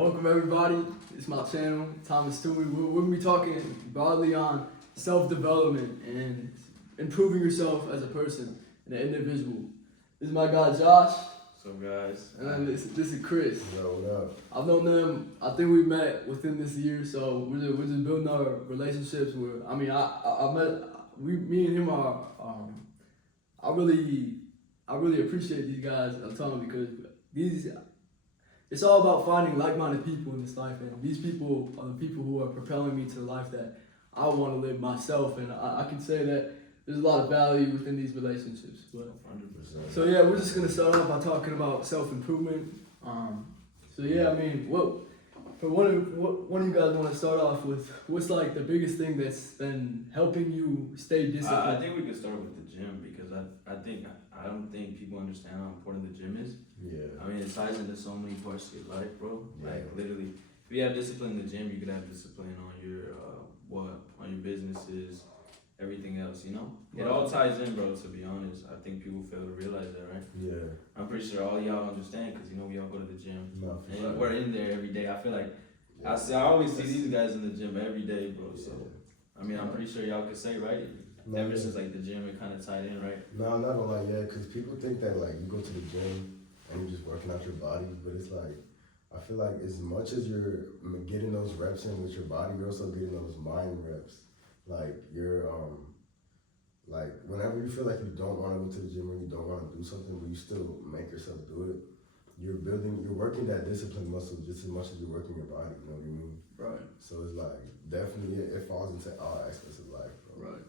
welcome everybody. It's my channel, Thomas Toomey. We're gonna be talking broadly on self-development and improving yourself as a person and an individual. This is my guy Josh. What's up, guys? And then this is Chris. Yo, what up? I've known them. I think we met within this year, so we're just building our relationships. Me and him are. I really appreciate these guys. I'm telling you because it's all about finding like-minded people in this life, and these people are the people who are propelling me to the life that I want to live myself. And I can say that there's a lot of value within these relationships. But 100%. so yeah, we're just gonna start off by talking about self-improvement. For one of you guys want to start off with what's like the biggest thing that's been helping you stay disciplined? I think we could start with the gym because I don't think people understand how important the gym is. Yeah. I mean, it ties into so many parts of your life, bro. Yeah. Like literally, if you have discipline in the gym, you could have discipline on your on your businesses, everything else. You know, it all ties in, bro. To be honest, I think people fail to realize that, right? Yeah. I'm pretty sure all y'all understand because we all go to the gym No, for and sure. we're in there every day. I feel like I always see these guys in the gym every day, bro. So I mean, I'm pretty sure y'all could say, right? Ever since like the gym, it kind of tied in, right? No, I'm not gonna lie, yeah, because people think that like you go to the gym and you're just working out your body, but it's like, I feel like as much as you're getting those reps in with your body, you're also getting those mind reps. Like you're, like whenever you feel like you don't want to go to the gym or you don't want to do something, but you still make yourself do it, you're working that discipline muscle just as much as you're working your body, you know what I mean? Right. So it's like, definitely it falls into all aspects of life, bro. Right.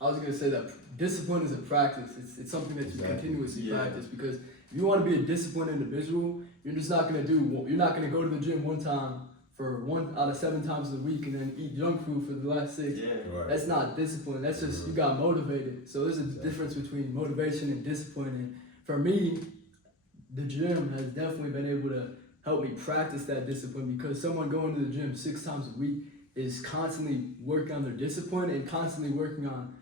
I was gonna say that discipline is a practice. It's something that you continuously practice because if you want to be a disciplined individual, you're just not gonna go to the gym one time for 1 out of 7 times a week and then eat junk food for the last 6. Yeah. Right. That's not discipline. That's just you got motivated. So there's a difference between motivation and discipline. And for me, the gym has definitely been able to help me practice that discipline because someone going to the gym 6 times a week is constantly working on their discipline and constantly working on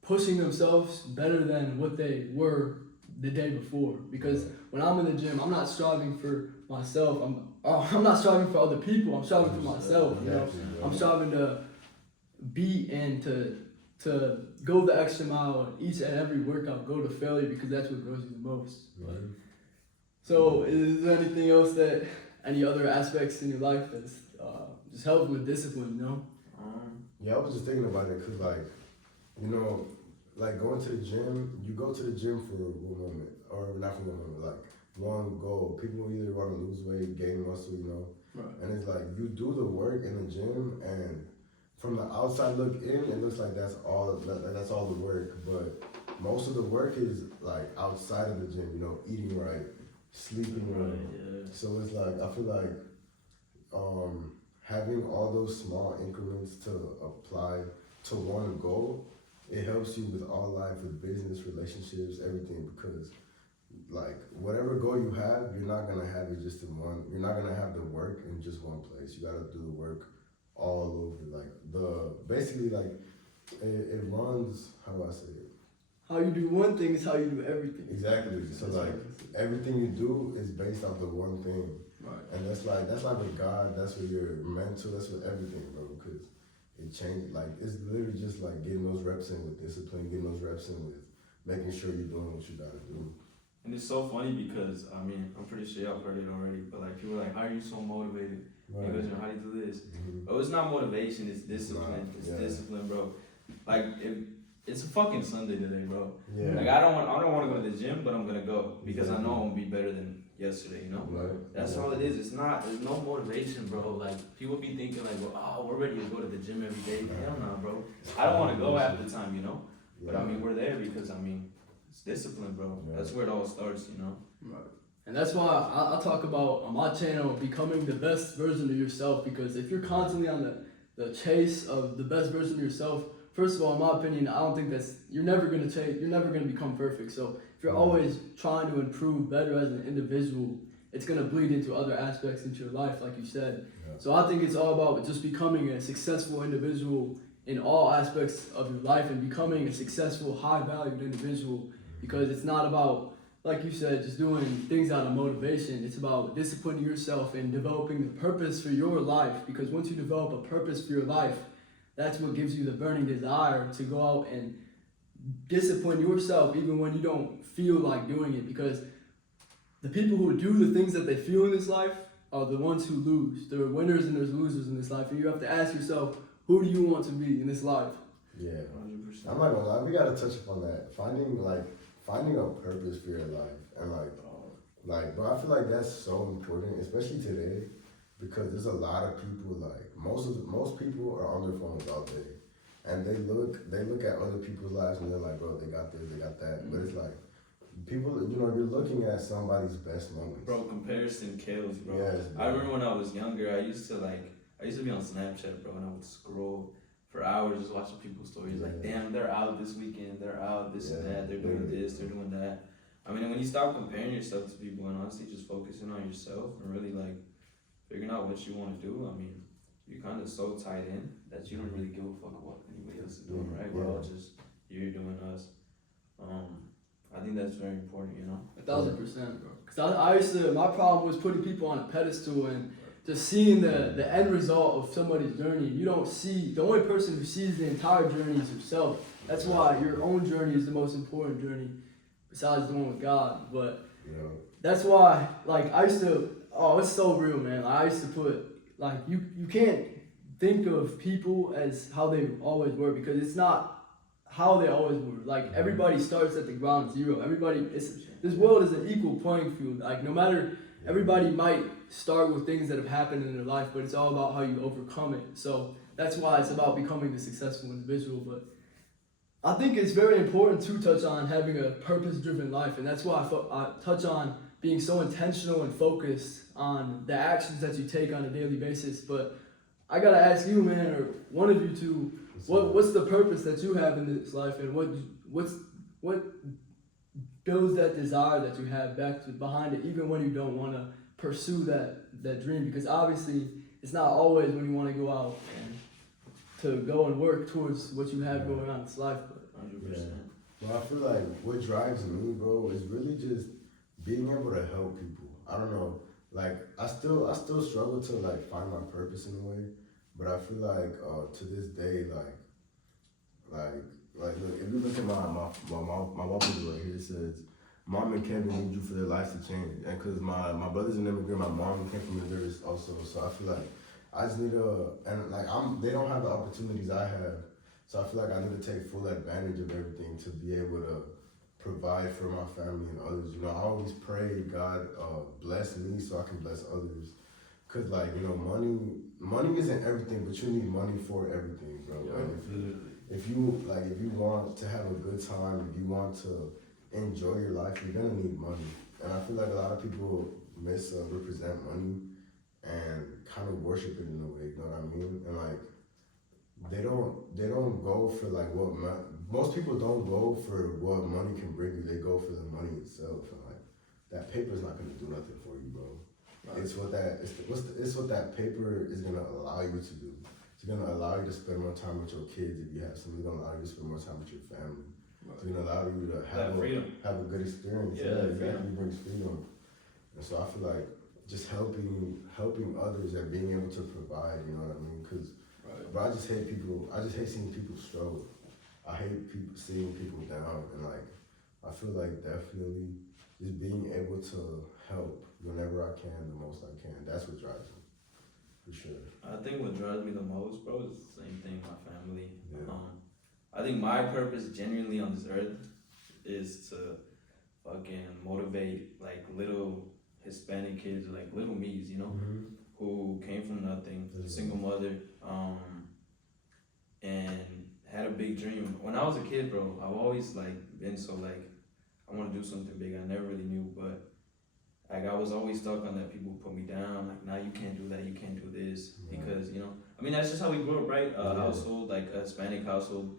pushing themselves better than what they were the day before. Because when I'm in the gym, I'm not striving for myself. I'm not striving for other people. I'm striving for myself. You know, I'm striving to beat and to go the extra mile each and every workout, go to failure because that's what grows you the most. Right. So, is there anything else any other aspects in your life that's just helping with discipline? You know? Yeah, I was just thinking about it because, like, you know, like going to the gym, you go to the gym for one moment, or not for one moment, like one goal. People either want to lose weight, gain muscle, you know, Right. and it's like you do the work in the gym, and from the outside look in, it looks like that's all the work, but most of the work is like outside of the gym, you know, eating right, sleeping right. Yeah. So it's like, I feel like having all those small increments to apply to one goal, it helps you with all life, with business, relationships, everything, because like whatever goal you have, you're not gonna have it just in one, you're not gonna have the work in just one place. You gotta do the work all over. Like basically like it runs, how do I say it? How you do one thing is how you do everything. Exactly. So like everything you do is based off the one thing. Right. And that's like with God, that's with your mental, that's with everything, bro, because it changed, like, it's literally just like getting those reps in with discipline, getting those reps in with making sure you're doing what you gotta do. And it's so funny because, I mean, I'm pretty sure y'all heard it already, but like people are like, how are you so motivated? Right. Because, how do you do this? Mm-hmm. Oh, it's not motivation, it's discipline. It's discipline, bro. Like, it's a fucking Sunday today, bro. Yeah. Like, I don't want to go to the gym, but I'm going to go because I know I'm going to be better than yesterday, you know? Right. That's all it is. There's no motivation, bro. Like, people be thinking like, well, we're ready to go to the gym every day. Hell no, bro. I don't want to go half the time, you know? But I mean, we're there because, I mean, it's discipline, bro. Yeah. That's where it all starts, you know? Right. And that's why I talk about on my channel becoming the best version of yourself, because if you're constantly on the chase of the best version of yourself, first of all, in my opinion, I don't think you're never gonna become perfect. So if you're always trying to improve better as an individual, it's gonna bleed into other aspects into your life, like you said. Yeah. So I think it's all about just becoming a successful individual in all aspects of your life and becoming a successful, high-valued individual, because it's not about like you said, just doing things out of motivation. It's about disciplining yourself and developing the purpose for your life. Because once you develop a purpose for your life, that's what gives you the burning desire to go out and discipline yourself even when you don't feel like doing it. Because the people who do the things that they feel in this life are the ones who lose. There are winners and there's losers in this life. And you have to ask yourself, who do you want to be in this life? Yeah. 100%. I'm not gonna lie, we gotta touch upon that. Finding a purpose for your life and bro, I feel like that's so important, especially today, because there's a lot of people most people are on their phones all day, and they look at other people's lives and they're like, bro, they got this, they got that, but it's like people, you're looking at somebody's best moments. Bro, comparison kills, bro. Yes, bro. I remember when I was younger, I used to be on Snapchat, bro, and I would scroll for hours just watching people's stories. Like, damn, they're out this weekend, they're out this and that, they're doing this, they're doing that. I mean, when you stop comparing yourself to people and honestly just focusing on yourself and really figuring out what you want to do, I mean, you're kind of so tied in that you don't really give a fuck what anybody else is doing, right? We're all just, you're doing us. I think that's very important, 1,000%, bro. Because my problem was putting people on a pedestal and just seeing the end result of somebody's journey. You don't see, the only person who sees the entire journey is yourself. That's why your own journey is the most important journey, besides the one with God. But that's why, it's so real, man. I used to put, you can't think of people as how they always were, because it's not how they always were. Everybody starts at the ground zero. This world is an equal playing field. No matter, everybody might start with things that have happened in their life, but it's all about how you overcome it. So that's why it's about becoming a successful individual. But I think it's very important to touch on having a purpose-driven life, and that's why I touch on being so intentional and focused on the actions that you take on a daily basis. But I gotta ask you, man, or one of you two, what's the purpose that you have in this life, and what builds that desire that you have behind it, even when you don't want to pursue that dream? Because obviously it's not always when you want to go out and to go and work towards what you have going on in this life. But 100%. Well, I feel like what drives me, bro, is really just being able to help people. I don't know, I still struggle to find my purpose in a way, but I feel like to this day, look, if you look at my wallpaper right here, it says, "Mom and Kevin need you for their lives to change." And because my brother's an immigrant, my mom came from Honduras also, so I feel like I just need they don't have the opportunities I have, so I feel like I need to take full advantage of everything to be able to provide for my family and others. I always pray God bless me so I can bless others. Cause money isn't everything, but you need money for everything, bro. If you want to have a good time, if you want to enjoy your life, you're gonna need money. And I feel like a lot of people misrepresent money and kind of worship it in a way, you know what I mean? And they don't go for most people don't go for what money can bring you. They go for the money itself, and that paper's not gonna do nothing for you, bro. Right. It's what that paper is gonna allow you to do. It's gonna allow you to spend more time with your kids if you have some. It's gonna allow you to spend more time with your family. Right. It's gonna allow you to have a good experience. Yeah, exactly. Brings freedom. And so I feel like just helping others and being able to provide. You know what I mean? But I just hate seeing people struggle. I hate seeing people down, and I feel like definitely just being able to help whenever I can, the most I can. That's what drives me, for sure. I think what drives me the most, bro, is the same thing. My family. Yeah. I think my purpose, genuinely on this earth, is to fucking motivate little Hispanic kids, little me's, who came from nothing, single mother, and had a big dream. When I was a kid, bro, I've always been so I want to do something big. I never really knew, but I was always stuck on that. People put me down, nah, you can't do that, you can't do this, because that's just how we grew up, right? Household, a Hispanic household,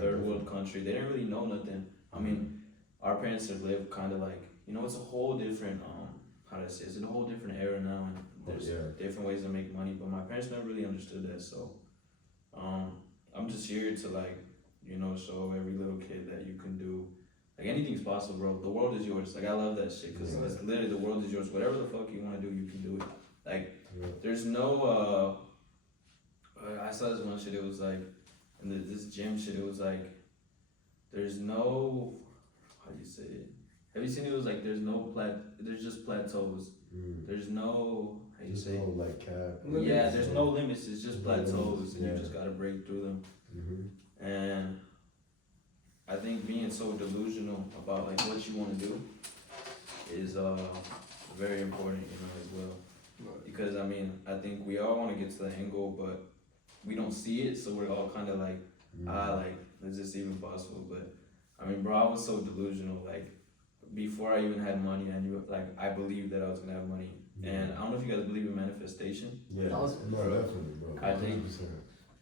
third world country. They didn't really know nothing. I mean, our parents have lived kind of it's a whole different it's in a whole different era now, and there's different ways to make money, but my parents never really understood that. So I'm just here to show every little kid that you can do Like anything's possible, bro. The world is yours. Like I love that shit because Yeah. it's literally the world is yours. Whatever the fuck you want to do, you can do it. Like Yeah. there's no. I saw this one shit. It was like, in this gym shit. It was like, there's no. How do you say it? Have you seen it? It was like there's no There's just plateaus. There's no. How do you Just say? no like cap. Yeah, there's no limits. It's just No limits, plateaus, and yeah. you just gotta break through them. Mm-hmm. And I think being so delusional about like what you want to do is very important, you know, as well. Because I mean, I think we all want to get to the end goal, but we don't see it, so we're all kind of like, like, is this even possible? But I mean, bro, I was so delusional. Like before I even had money, I knew like I believed that I was gonna have money. And I don't know if you guys believe in manifestation. Yeah, no, definitely, bro. I think 100%.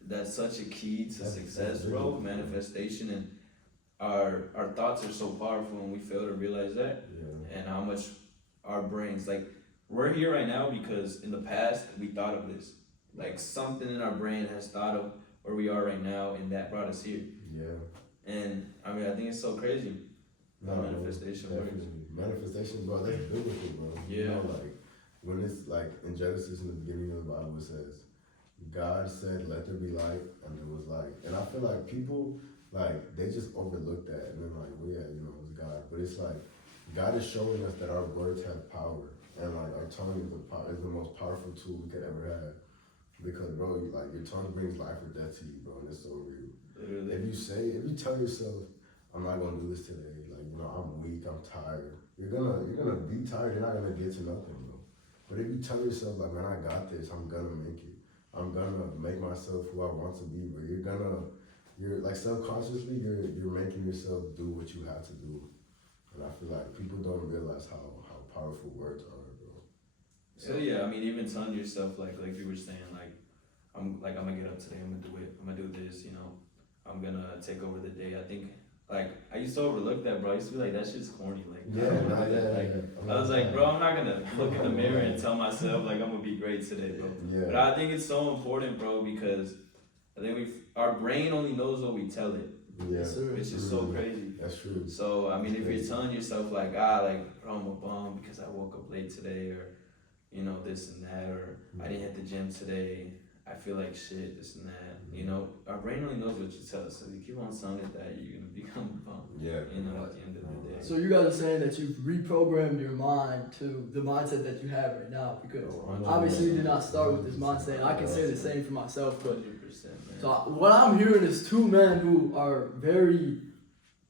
that's such a key to That's success, big. bro. Manifestation, and our thoughts are so powerful, and we fail to realize that, Yeah. and how much our brains, like, we're here right now because in the past we thought of this, like something in our brain has thought of where we are right now, and that brought us here. Yeah. And I mean, I think it's so crazy how No, manifestation works. definitely. Manifestation, bro, that's biblical, bro. Yeah. You know, like, when it's like in Genesis in the beginning of the Bible, it says, God said, let there be light, and there was light. And I feel like people, like, they just overlook that, and they're like, well, yeah, you know, it was God. But it's like, God is showing us that our words have power, and like, our tongue is the most powerful tool we could ever have. Because, bro, your tongue brings life or death to you, bro, and it's so real. Literally. If you tell yourself, I'm not gonna do this today, like, you know, I'm weak, I'm tired, you're gonna be tired, you're not gonna get to nothing, bro. But if you tell yourself, like, man, I got this, I'm gonna make it, I'm gonna make myself who I want to be, bro, you're like, subconsciously, you're making yourself do what you have to do. And I feel like people don't realize how powerful words are, bro. So yeah, I mean, even telling yourself like you were saying, like I'm gonna get up today, I'm gonna do it, I'm gonna do this, you know, I'm gonna take over the day. I think like I used to overlook that, bro. I used to be like, that shit's corny. Like I don't wanna do that. Like, I was like, bro, I'm not gonna look in the mirror and tell myself like I'm gonna be great today, bro. But Yeah, I think it's so important, bro, because I think our brain only knows what we tell it, yeah, Yes, sir. which is so crazy. that's true. So I mean, if you're telling yourself like, like, bro, I'm a bum because I woke up late today, or you know, this and that, or I didn't hit the gym today, I feel like shit, this and that. You know, our brain only knows what you tell us. So if you keep on telling it that, you're gonna become a bum. Yeah. You know, at the end of the day. So you guys are saying that you've reprogrammed your mind to the mindset that you have right now, because obviously you did not start with this mindset. I can say the same for myself, but 100%, man. so what I'm hearing is two men who are very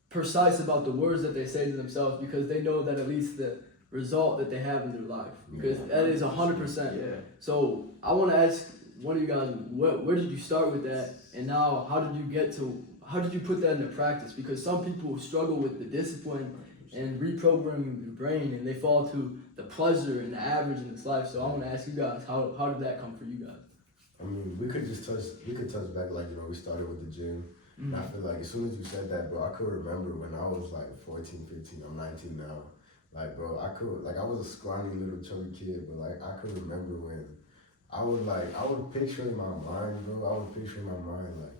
precise about the words that they say to themselves, because they know that at least the result that they have in their life, because that is 100%. Yeah. So I want to ask one of you guys, where did you start with that, and now how did you put that into practice? Because some people struggle with the discipline and reprogramming their brain, and they fall to the pleasure and the average in this life. So I want to ask you guys, how did that come for you guys? I mean, we could touch back, like, you know, we started with the gym. And I feel like as soon as you said that, bro, I could remember when I was like 14, 15, I'm 19 now. Like, bro, I was a scrawny little chubby kid, but like, I could remember when I would picture in my mind, bro, like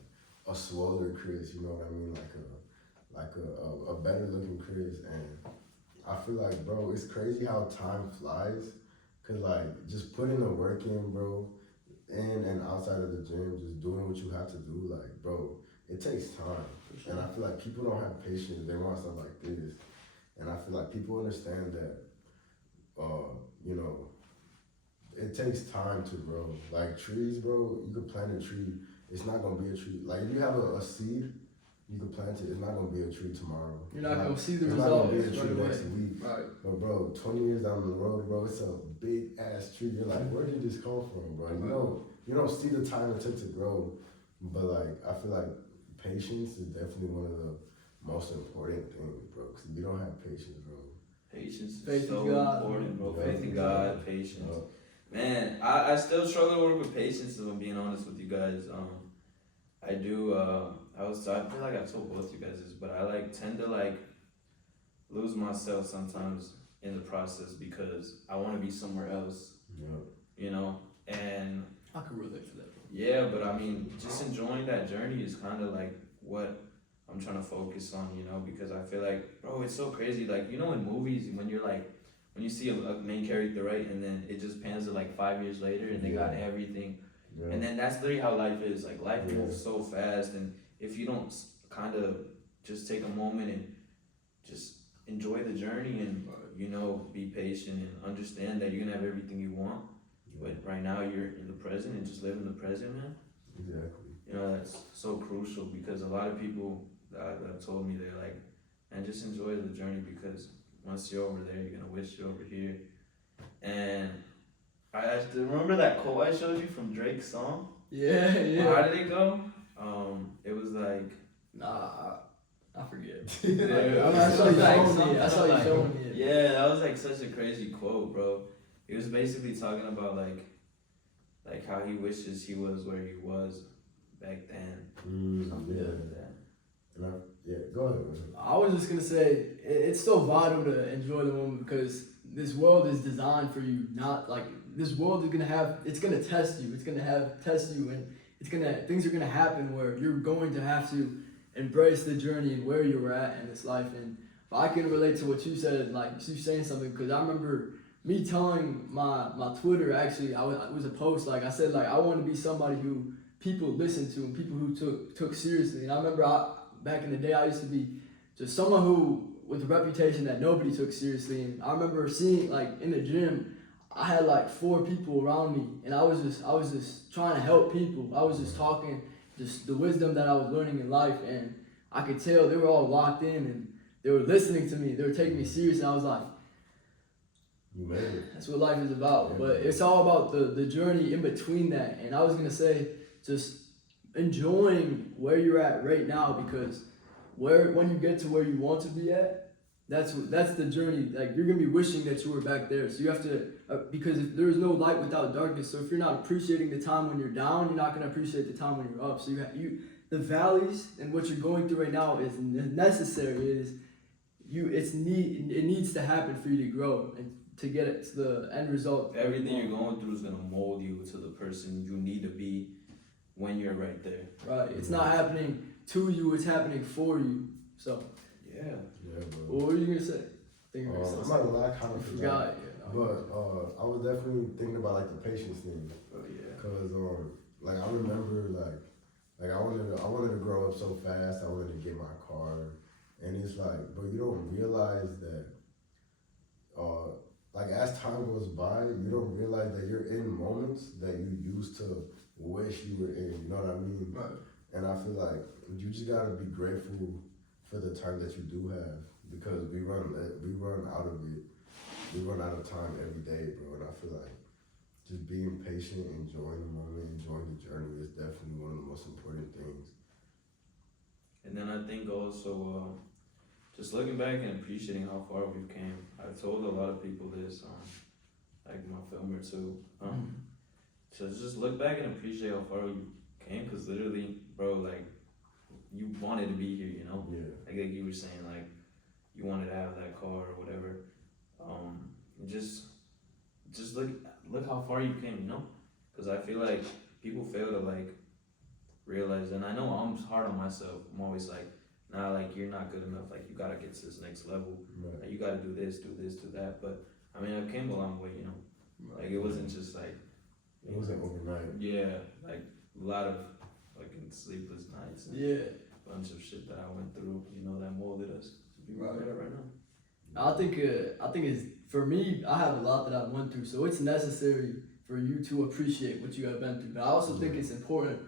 a swoller Chris, you know what I mean? Like a better looking Chris. And I feel like, bro, it's crazy how time flies. Cause like, just putting the work in, bro, in and outside of the gym, just doing what you have to do, like, bro, it takes time. And I feel like people don't have patience. They want stuff like this. And I feel like people understand that, you know, it takes time to grow. Like trees, bro, you could plant a tree. It's not going to be a tree. Like if you have a seed, you could plant it. It's not going to be a tree tomorrow. You're not going to see the It's results not going to be a right tree away. next week. Right. But bro, 20 years down the road, bro, it's a big ass tree. You're like, where did this come from, bro? You don't see the time it took to grow. But like, I feel like patience is definitely one of the most important things, bro. Because if you don't have patience, bro. Patience Faith is in so God. important, bro. Yeah. Faith in God, patience. Uh, Man, I still struggle to work with patience, if I'm being honest with you guys. I do, I feel like I've told both you guys this, but I like tend to like lose myself sometimes in the process because I want to be somewhere else, yeah. you know? And I can relate to that, bro. yeah, but I mean, just enjoying that journey is kind of like what I'm trying to focus on, you know, because I feel like, bro, it's so crazy. Like, you know, in movies, when you're like, when you see a main character, right, and then it just pans to like 5 years later and they got everything. Yeah. And then that's literally how life is. Like, life Yeah. moves so fast, and if you don't kind of just take a moment and just enjoy the journey and, you know, be patient and understand that you're gonna have everything you want. But right now you're in the present and just live in the present, man. Exactly. You know, that's so crucial because a lot of people that told me, they're like, man, just enjoy the journey because once you're over there, you're gonna wish you're over here. And I still remember that quote I showed you from Drake's song. Yeah, yeah. How did it go? It was like, Nah, I forget. Yeah, I saw you like showing me. something I saw you like- showing me. yeah, that was like such a crazy quote, bro. He was basically talking about like how he wishes he was where he was back then. Something Yeah. like that. And go ahead. Man. I was just gonna say it's so vital to enjoy the moment because this world is designed for you. Not like this world is it's gonna test you. It's gonna test you, and things are gonna happen where you're going to have to embrace the journey and where you're at in this life. And if I can relate to what you said, like you saying something, because I remember me telling my Twitter, actually, it was a post, like I said, like I want to be somebody who people listen to and people who took seriously. And I remember back in the day, I used to be just someone who with a reputation that nobody took seriously. And I remember seeing, like, in the gym, I had like 4 people around me, and I was just trying to help people. I was just talking just the wisdom that I was learning in life, and I could tell they were all locked in and they were listening to me. They were taking me serious, and I was like, You made it. that's what life is about. Yeah. But it's all about the journey in between that. And I was gonna say, just enjoying where you're at right now, because when you get to where you want to be at, that's the journey. Like, you're gonna be wishing that you were back there. So you have to, because if there's no light without darkness. So if you're not appreciating the time when you're down, you're not gonna appreciate the time when you're up. So the valleys and what you're going through right now is necessary. It needs to happen for you to grow and to get it to the end result. Everything you're going through is gonna mold you to the person you need to be when you're right there. Right. It's not happening to you, it's happening for you. So Yeah. Yeah, bro. what were you gonna say? I'm not gonna lie, I kind of forgot. But I was definitely thinking about like the patience thing, Oh yeah. cause like I remember like I wanted to grow up so fast. I wanted to get my car, and it's like, but you don't realize that like as time goes by, you don't realize that you're in moments that you used to wish you were in. You know what I mean? Right. And I feel like you just gotta be grateful for the time that you do have, because we run out of it. We run out of time every day, bro. And I feel like just being patient, enjoying the moment, enjoying the journey is definitely one of the most important things. And then I think also just looking back and appreciating how far we've came. I've told a lot of people this, like my filmer too. So just look back and appreciate how far you came, because literally, bro, like, you wanted to be here, you know? Yeah. Like you were saying, like, you wanted to have that car or whatever. Just look how far you came, you know? Because I feel like people fail to, like, realize, and I know I'm hard on myself. I'm always like, nah, like, you're not good enough. Like, you gotta get to this next level. Right. Like, you gotta do this, do that. But I mean, I came a long way, you know? Like, it wasn't just like, It wasn't overnight. yeah, like a lot of fucking sleepless nights and Yeah. a bunch of shit that I went through, you know, that molded us to be where we're at right now. I think it's, for me, I have a lot that I've went through, so it's necessary for you to appreciate what you have been through. But I also think it's important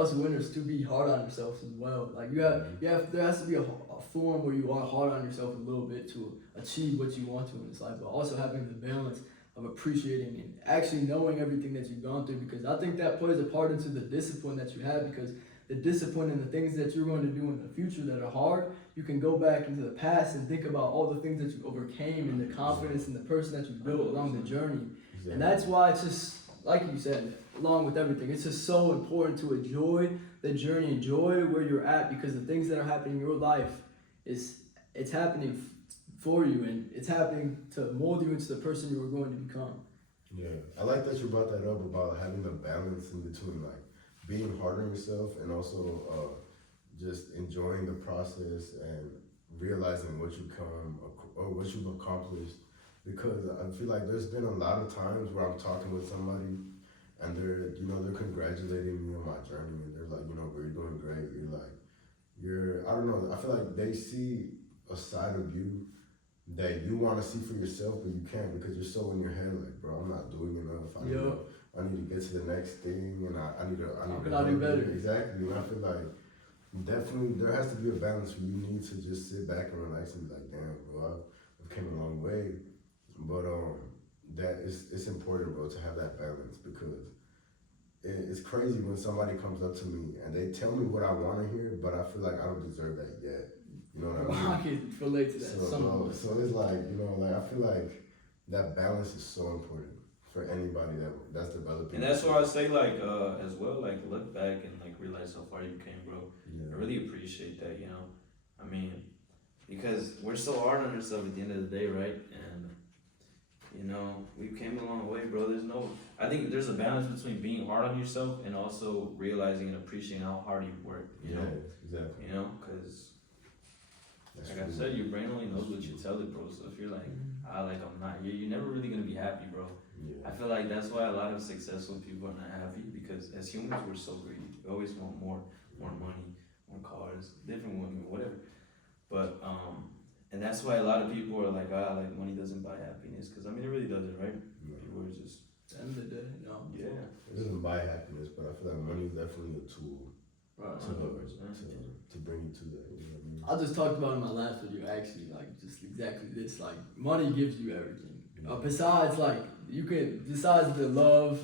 us winners, to be hard on yourselves as well. Like there has to be a form where you are hard on yourself a little bit to achieve what you want to in this life, but also having the balance of appreciating and actually knowing everything that you've gone through, because I think that plays a part into the discipline that you have, because the discipline and the things that you're going to do in the future that are hard, you can go back into the past and think about all the things that you overcame and the confidence and the person that you built along the journey. Exactly. And that's why it's just, like you said, along with everything, it's just so important to enjoy the journey, enjoy where you're at, because the things that are happening in your life, it's happening for you, and it's happening to mold you into the person you are going to become. Yeah, I like that you brought that up about having the balance in between, like being hard on yourself and also just enjoying the process and realizing what you come or what you've accomplished. Because I feel like there's been a lot of times where I'm talking with somebody and they're congratulating me on my journey and they're like, bro, you're doing great. I don't know, I feel like they see a side of you that you want to see for yourself, but you can't because you're so in your head, like, bro, I'm not doing enough. I need to get to the next thing, and I need to. How can I do better? Exactly, and I feel like definitely there has to be a balance where you need to just sit back and relax and be like, damn, bro, I've came a long way, but that it's important, bro, to have that balance because it's crazy when somebody comes up to me and they tell me what I want to hear, but I feel like I don't deserve that yet. You know what I mean? I can relate to that. So it's like, I feel like that balance is so important for anybody that's developing. And that's why I say, like, as well, like, look back and, like, realize how far you came, bro. Yeah. I really appreciate that, I mean, because we're so hard on ourselves at the end of the day, right? And, we came a long way, bro. I think there's a balance between being hard on yourself and also realizing and appreciating how hard you worked, you know? Exactly. Because, like I said, your brain only knows what you tell it, bro. So if you're like, I'm not, you're never really gonna be happy, bro. Yeah. I feel like that's why a lot of successful people are not happy because as humans we're so greedy. We always want more money, more cars, different women, whatever. But and that's why a lot of people are like, like money doesn't buy happiness because it really doesn't, right? No. People are just At the end of the day, yeah. It doesn't buy happiness, but I feel like money is definitely a tool Right. to bring you to that. You know what I mean? I just talked about in my last video actually, like just exactly this. Like money gives you everything. Besides besides the love,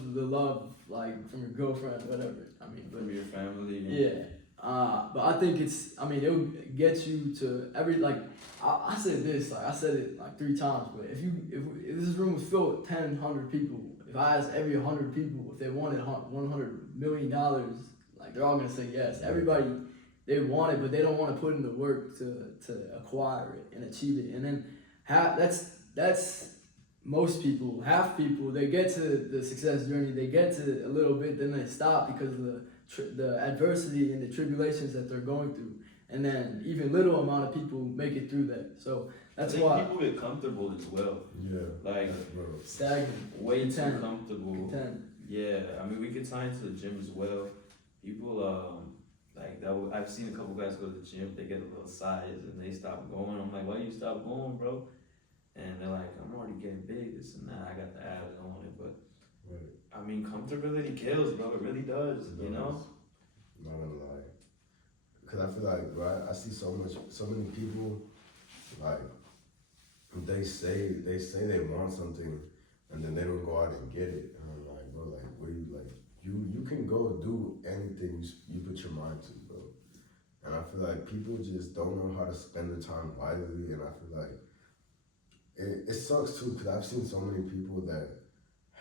like from your girlfriend, whatever. From your family. Yeah. But I think it'll get you to I said this, I said it like 3 times, but if this room was filled with 100 people, if I asked every 100 people if they wanted $100 million, like they're all gonna say yes. Everybody, they want it, but they don't want to put in the work to acquire it and achieve it. And then that's most people, half people, they get to the success journey, they get to a little bit, then they stop because of the adversity and the tribulations that they're going through. And then even little amount of people make it through that. So that's why people get comfortable as well. Yeah. Like stagnant. Way too comfortable. Content. Yeah, we could tie into the gym as well. People like that. I've seen a couple guys go to the gym. They get a little size and they stop going. I'm like, why you stop going, bro? And they're like, I'm already getting big. This and that. I got the abs on it, but comfortability kills, bro. It really does. You know. I'm not gonna lie, because I feel like, bro, I see so many people like they say they want something and then they don't go out and get it. And I'm like, bro, like, what do you like? You can go do anything you put your mind to, bro. And I feel like people just don't know how to spend their time wisely, and I feel like it sucks too, because I've seen so many people that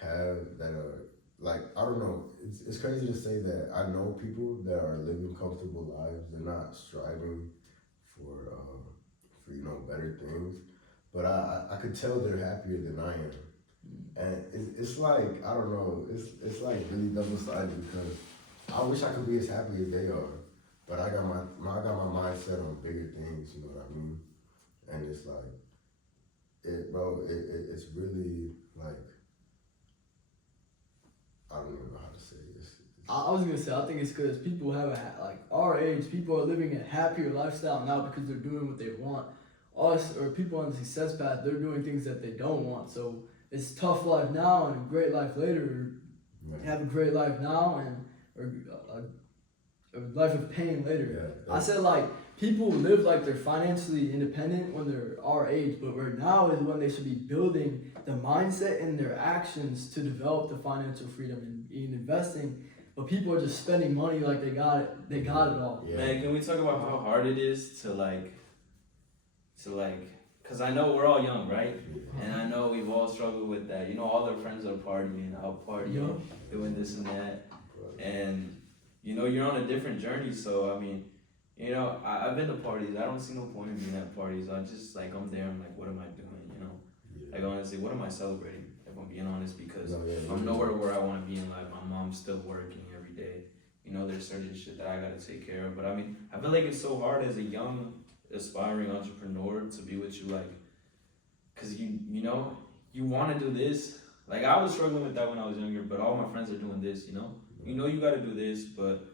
are like, I don't know, it's crazy to say that I know people that are living comfortable lives. They're not striving for better things, but I could tell they're happier than I am. And it's like, I don't know, it's like really double-sided, because I wish I could be as happy as they are, but I got my mind set on bigger things, you know what I mean? And it's like, it's really like, I don't even know how to say this. I was gonna say, I think it's because people have our age, people are living a happier lifestyle now because they're doing what they want. Us, or people on the success path, they're doing things that they don't want. So it's tough life now and a great life later. Right. Have a great life now or a life of pain later. Yeah, I said people live like they're financially independent when they're our age, but right now is when they should be building the mindset and their actions to develop the financial freedom and investing. But people are just spending money like they got it all. Yeah. Man, can we talk about how hard it is to cause I know we're all young, right? Yeah. And I know we've all struggled with that. All their friends are partying, out partying, doing this and that. And you're on a different journey, so I've been to parties. I don't see no point in being at parties. I'm there, I'm like, what am I doing, Yeah. Like, honestly, what am I celebrating, if I'm being honest, because No, yeah, I'm nowhere where I want to be in life. My mom's still working every day, you know, there's certain shit that I gotta take care of. But I mean, I feel like it's so hard as a young aspiring entrepreneur to be with you, like, cause you know, you want to do this. Like I was struggling with that when I was younger, but all my friends are doing this, you know. You know you gotta do this, but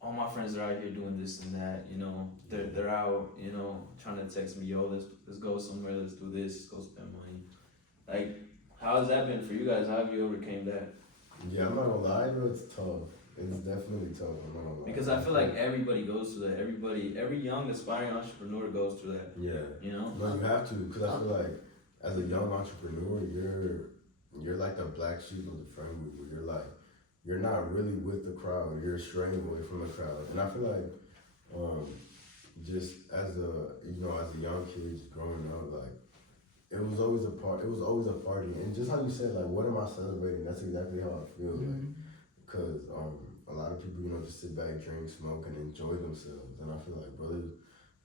all my friends are out here doing this and that, you know. They're out, you know, trying to text me, yo, let's go somewhere, let's do this, let's go spend money. Like, how has that been for you guys? How have you overcame that? Yeah, I'm not gonna lie, bro. It's tough. It's definitely tough. I'm not gonna lie. Because I feel like everybody goes through that. Every young aspiring entrepreneur goes through that. Yeah. You know. No, you have to, because I feel like as a young entrepreneur, you're like the black sheep of the friend group. Where you're not really with the crowd. You're straying away from the crowd, and I feel like, just as a young kid just growing up, like it was always a party, and just how you said, like, what am I celebrating? That's exactly how I feel. Like, because a lot of people, just sit back, drink, smoke, and enjoy themselves, and I feel like, brother,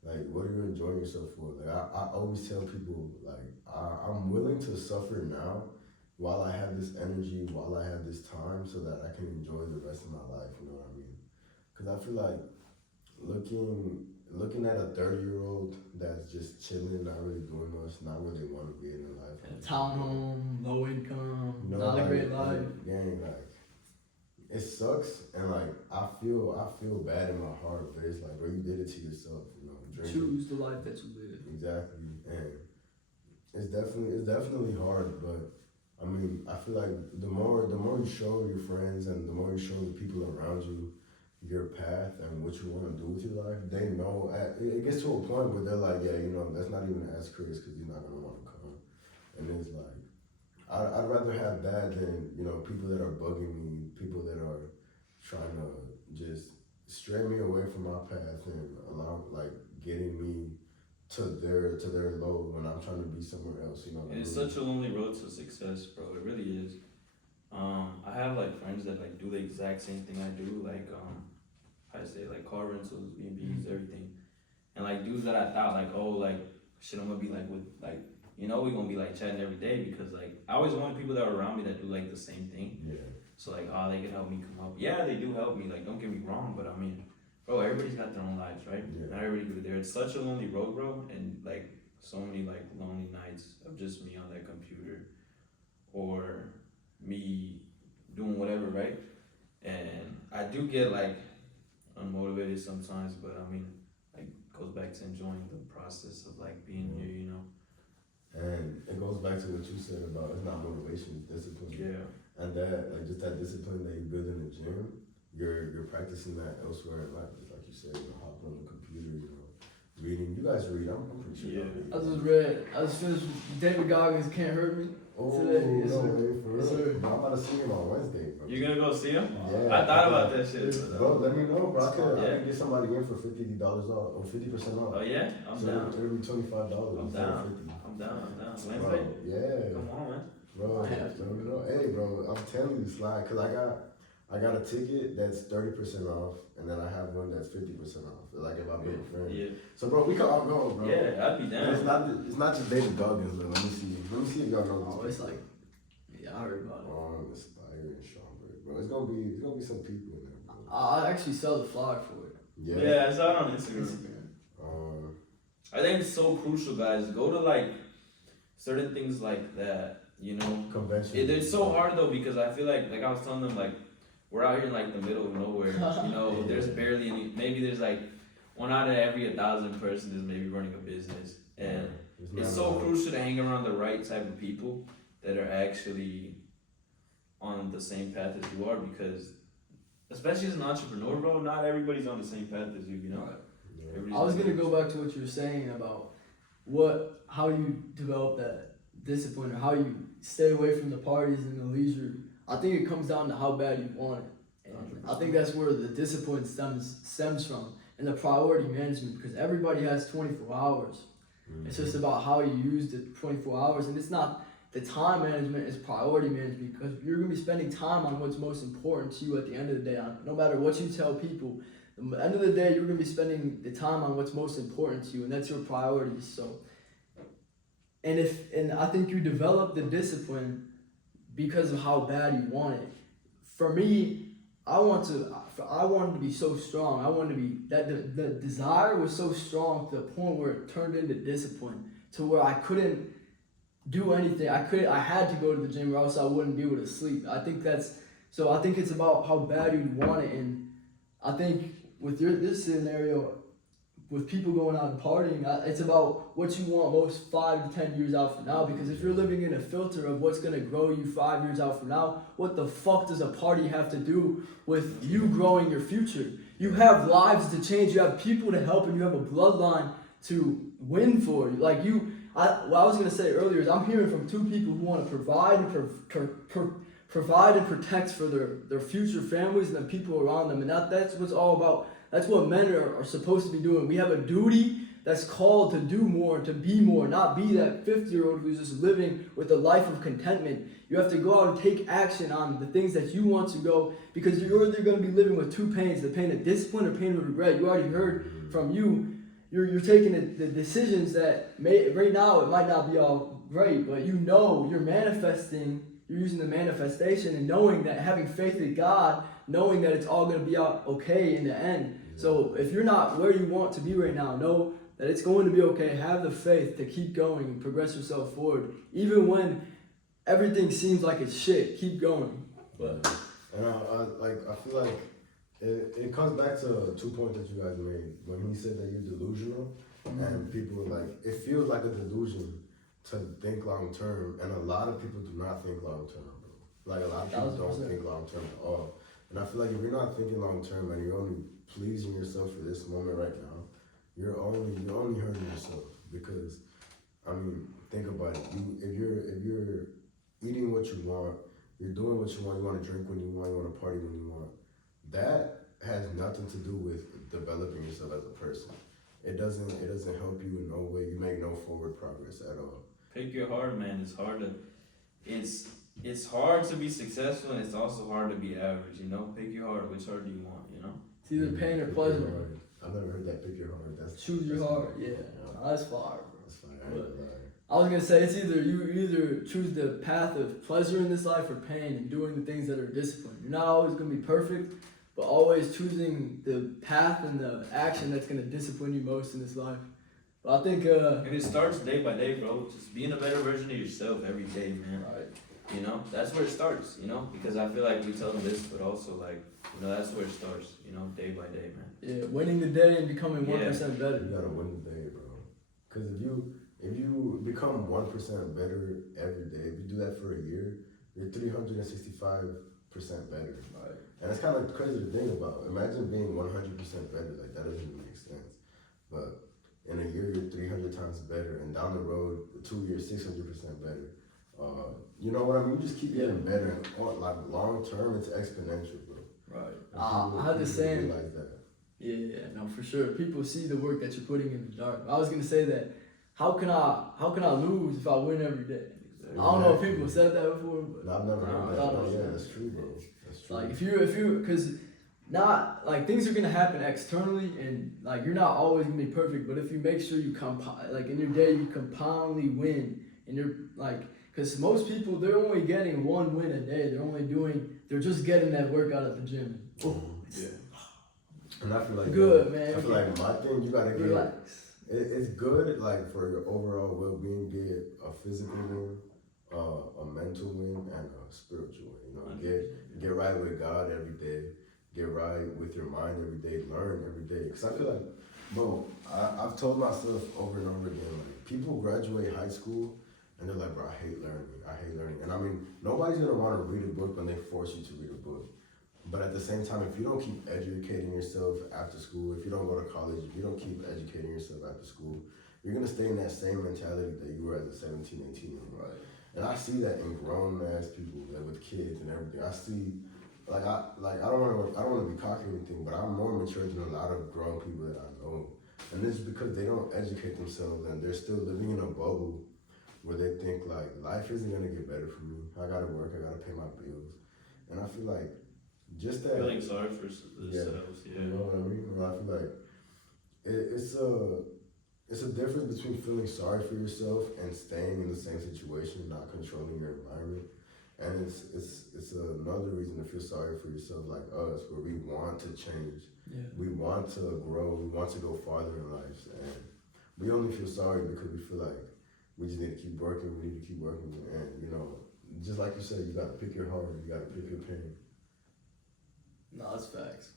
like, what are you enjoying yourself for? Like, I always tell people, like, I'm willing to suffer now while I have this energy, while I have this time, so that I can enjoy the rest of my life, you know what I mean? Because I feel like looking at a 30-year-old that's just chilling, not really doing much, not where they want to be in their life. Townhome, low income, You know, not a like, great life. Gang, like, it sucks, and like I feel bad in my heart, but it's like, bro, you did it to yourself, drinking. Choose the life that you live. Exactly, and it's definitely hard, but I mean, I feel like the more you show your friends and the more you show the people around you your path and what you want to do with your life, they know. It gets to a point where they're like, yeah, that's not even ask Chris because he's not gonna want to come, and it's like. I'd rather have that than, people that are bugging me, people that are trying to just stray me away from my path and getting me to their low when I'm trying to be somewhere else, It's such a lonely road to success, bro. It really is. I have like friends that like do the exact same thing I do, like how I say, like car rentals, B&Bs, everything. And like dudes that I thought like, oh, like shit, I'm gonna be like with like, we're gonna be like chatting every day because like I always wanted people that are around me that do like the same thing. Yeah. So like, they could help me come up. Yeah, they do help me. Like, don't get me wrong, but I mean, bro, everybody's got their own lives, right? Yeah. Not everybody could be there. It's such a lonely road, bro, and like so many like lonely nights of just me on that computer, or me doing whatever, right? And I do get like unmotivated sometimes, but I mean, like goes back to enjoying the process of like being here, And it goes back to what you said about it's not motivation, it's discipline. Yeah. And that, like, just that discipline that you build in the gym, you're practicing that elsewhere in life. Just like you said, hopping on the computer, reading. You guys read, I'm pretty sure Yeah. y'all read. I just finished David Goggins' Can't Hurt Me. Oh, today. Yes, no sir. way, for real? Yes, sir. I'm about to see him on Wednesday, bro. You gonna go see him? Yeah. I thought about that shit. Bro, let me know, bro. I Yeah. can get somebody in for $50 off, or 50% off. Oh yeah, I'm so down. it'll be $25 I'm instead of down. 50. I'm down. Bro, Wednesday. yeah. Come on, man. Bro, I have to. let me know. Hey, bro, I'm telling you, slide, cause I got a ticket that's 30% off, and then I have one that's 50% off. Like if I bring a friend. Yeah. So, bro, we can all go, bro. Yeah, I'd be And down. it's not just David Goggins, though. Let me see if y'all know Oh, this. it's like, yeah, I heard about it. Aspire and Schaumburg, bro. It's gonna be some people in there, bro. I actually sell the flyer for it. Yeah, I saw it on Instagram. Instagram. I think it's so crucial, guys. Go to like certain things like that, Convention. It's so hard though because I feel like I was telling them like we're out here in like the middle of nowhere. Yeah. There's barely any. Maybe there's like 1 out of every 1,000 person is maybe running a business, and it's so crucial to hang around the right type of people that are actually on the same path as you are because, especially as an entrepreneur, bro, not everybody's on the same path as you. Right. I was gonna go back to what you were saying about how you develop that discipline or how you stay away from the parties and the leisure. I think it comes down to how bad you want it. And I think that's where the discipline stems from and the priority management because everybody has 24 hours. It's just about how you use the 24 hours, and it's not the time management, it's priority management because you're gonna be spending time on what's most important to you at the end of the day. No matter what you tell people, at the end of the day, you're gonna be spending the time on what's most important to you, and that's your priorities. So, and I think you develop the discipline because of how bad you want it. For me, I wanted to be so strong. I wanted to be that the desire was so strong to the point where it turned into discipline, to where I couldn't do anything. I had to go to the gym or else I wouldn't be able to sleep. I think it's about how bad you want it, and I think with this scenario, with people going out and partying, it's about what you want most 5 to 10 years out from now. Because if you're living in a filter of what's gonna grow you 5 years out from now, what the fuck does a party have to do with you growing your future? You have lives to change, you have people to help, and you have a bloodline to win for. What I was gonna say earlier is I'm hearing from two people who want to provide and provide and protect for their future families and the people around them, and that's what's all about. That's what men are supposed to be doing. We have a duty that's called to do more, to be more, not be that 50-year-old who's just living with a life of contentment. You have to go out and take action on the things that you want to go, because you're either going to be living with two pains, the pain of discipline or pain of regret. You already heard from you're taking the decisions that right now it might not be all great, but you're manifesting, you're using the manifestation and knowing that, having faith in God, knowing that it's all going to be out okay in the end. So if you're not where you want to be right now, know that it's going to be okay. Have the faith to keep going and progress yourself forward. Even when everything seems like it's shit, keep going. And I feel like it comes back to 2 points that you guys made. When he said that you're delusional, and people it feels like a delusion to think long term, and a lot of people do not think long term, bro. Like a lot of people don't think long term at all. And I feel like if you're not thinking long term and you're only pleasing yourself for this moment right now, you're only hurting yourself. Because I mean, think about it. If you're eating what you want, you're doing what you want to drink when you want to party when you want. That has nothing to do with developing yourself as a person. It doesn't help you in no way. You make no forward progress at all. Pick your heart, man. It's hard to be successful, and it's also hard to be average, you know? Pick your heart. Which heart do you want, you know? It's either pain or pleasure. I've never heard that. Pick your heart. Choose your heart. Yeah, that's fire, bro. That's fire. I was gonna say it's you choose the path of pleasure in this life or pain, and doing the things that are disciplined. You're not always gonna be perfect, but always choosing the path and the action that's gonna discipline you most in this life. But I think and it starts day by day, bro. Just being a better version of yourself every day, man. right. You know, that's where it starts, you know, because I feel like we tell them this, but also like, you know, that's where it starts, you know, day by day, man. Yeah, winning the day and becoming 1% better. You gotta win the day, bro. Because if you become 1% better every day, if you do that for a year, you're 365% better. Right. And it's kind of crazy to think about. Imagine being 100% better. Like, that doesn't even make sense. But in a year, you're 300 times better, and down the road, 2 years, 600% better. You know what I mean? You just keep getting better, and like long term, it's exponential, bro. Right. I had the same. Like that. Yeah, no, for sure. People see the work that you're putting in the dark. I was gonna say that. How can I lose if I win every day? I don't know if people have said that before, but No, I've never heard that. Yeah, that's true, bro. That's true. like if you, because not like things are gonna happen externally, and like you're not always gonna be perfect. But if you make sure you like in your day you compoundly win, and you're like. Because most people, they're only getting one win a day. They're just getting that workout at the gym. Yeah. And I feel like good, man. I feel like my thing, you gotta relax. It's good, like for your overall well-being, get a physical win, a mental win, and a spiritual win. You know, get right with God every day. Get right with your mind every day. Learn every day. Because I feel like, bro, I've told myself over and over again, like people graduate high school. And they're like, bro, I hate learning. And I mean, nobody's gonna wanna read a book when they force you to read a book. But at the same time, if you don't keep educating yourself after school, if you don't go to college, if you don't keep educating yourself after school, you're gonna stay in that same mentality that you were as a 17, 18-year-old. Right. And I see that in grown ass people, like with kids and everything. I see, I don't wanna be cocky or anything, but I'm more mature than a lot of grown people that I know. And it's because they don't educate themselves and they're still living in a bubble where they think like life isn't gonna get better for me. I gotta work, I gotta pay my bills. And I feel like just that feeling sorry for themselves, yeah. You know what I mean? And I feel like it's a difference between feeling sorry for yourself and staying in the same situation, not controlling your environment. And it's another reason to feel sorry for yourself, like us, where we want to change, Yeah. we want to grow, we want to go farther in life, and we only feel sorry because we feel like we just need to keep working, and you know, just like you said, you gotta pick your heart, you gotta pick your pain. No, that's facts.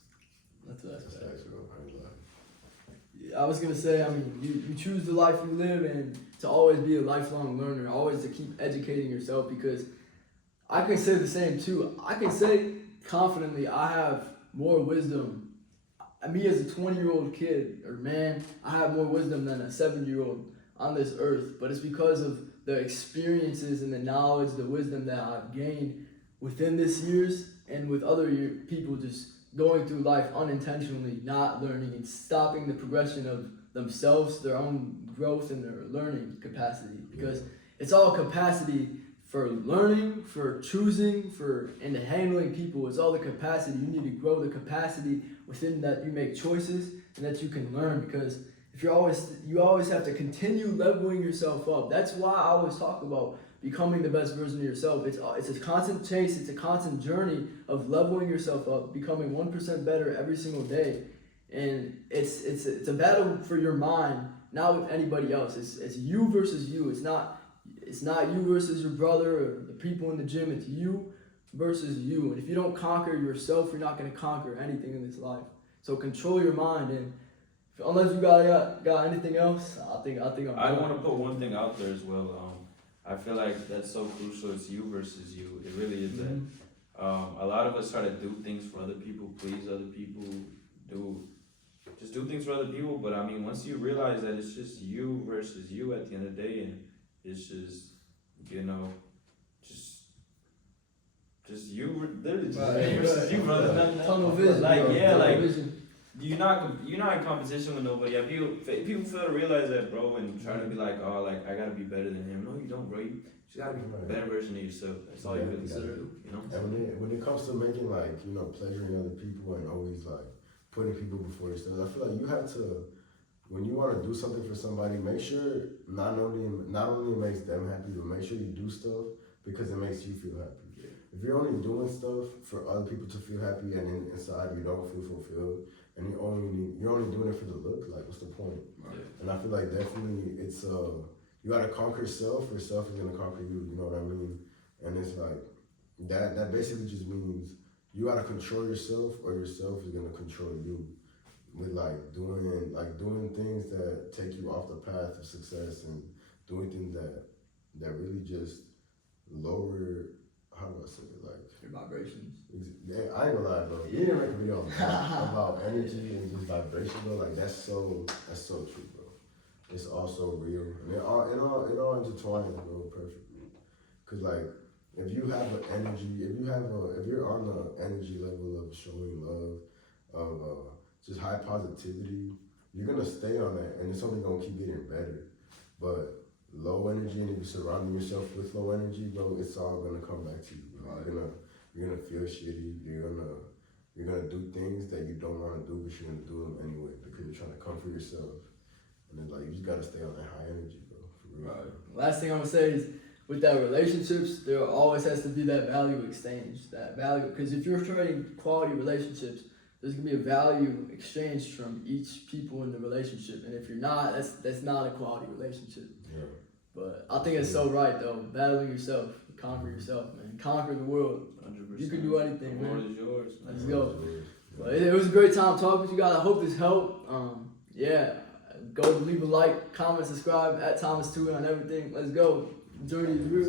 That's facts. Facts, bro. I ain't lying. I was gonna say, I mean, you choose the life you live and to always be a lifelong learner, always to keep educating yourself, because I can say the same too. I can say confidently I have more wisdom. Me as a 20-year-old kid or man, I have more wisdom than a 7-year-old on this earth, but it's because of the experiences and the knowledge, the wisdom that I've gained within this years and with other people just going through life unintentionally, not learning and stopping the progression of themselves, their own growth and their learning capacity, because it's all capacity for learning, for choosing, and handling people. It's all the capacity. You need to grow the capacity within that you make choices and that you can learn, because if you always have to continue leveling yourself up. That's why I always talk about becoming the best version of yourself. It's a constant chase. It's a constant journey of leveling yourself up, becoming 1% better every single day. And it's a battle for your mind, not with anybody else. It's you versus you. It's not you versus your brother or the people in the gym. It's you versus you. And if you don't conquer yourself, you're not going to conquer anything in this life. So control your mind, and unless you got anything else, I think I'm. I want to put one thing out there as well. I feel like that's so crucial. It's you versus you. It really is that. A lot of us try to do things for other people, please other people, do things for other people. But I mean, once you realize that it's just you versus you at the end of the day, and it's just, you know, just you, literally just you versus you, brother. Tunnel vision. Like, bro. yeah, Tunnel like, vision. you're not in competition with nobody. Yeah, people fail to realize that, bro, and try to be like, oh, like I gotta be better than him. No, you don't, bro. You just gotta be a better version of yourself. That's all you really gotta do, you know. And when it comes to making, like, you know, pleasuring other people and always like putting people before yourself, I feel like you have to, when you want to do something for somebody, make sure not only it makes them happy, but make sure you do stuff because it makes you feel happy. If you're only doing stuff for other people to feel happy and inside you don't feel fulfilled, and you're only doing it for the look, like what's the point? Right. And I feel like definitely it's you gotta conquer self, or self is gonna conquer you. You know what I mean? And it's like that basically just means you gotta control yourself, or yourself is gonna control you. With doing things that take you off the path of success, and doing things that really just lower, how do I say it, like Your vibrations. Yeah, I ain't gonna lie, bro. You didn't make a video about energy and just vibration, bro. Like that's so true, bro. It's all so real, and it all intertwines, bro, perfectly. Cause like if you have an energy, if you're on the energy level of showing love, of just high positivity, you're gonna stay on that, and it's only gonna keep getting better. But low energy, and if you're surrounding yourself with low energy, bro, it's all gonna come back to you. Bro. You're gonna feel shitty. You're gonna do things that you don't want to do, but you're gonna do them anyway because you're trying to comfort yourself. And then like you just gotta stay on that high energy, bro. For real. Right. Last thing I'm gonna say is, with that relationships, there always has to be that value exchange. That value, because if you're trading quality relationships, there's gonna be a value exchange from each people in the relationship. And if you're not, that's not a quality relationship. Yeah. But I think it's so right though. Battling yourself, conquer yourself, man. Conquer the world. 100%. You can do anything, The man. world is yours. Let's go. But it was a great time talking with you guys. I hope this helped. Yeah. Go leave a like, comment, subscribe at Thomas2 on everything. Let's go. Journey is real.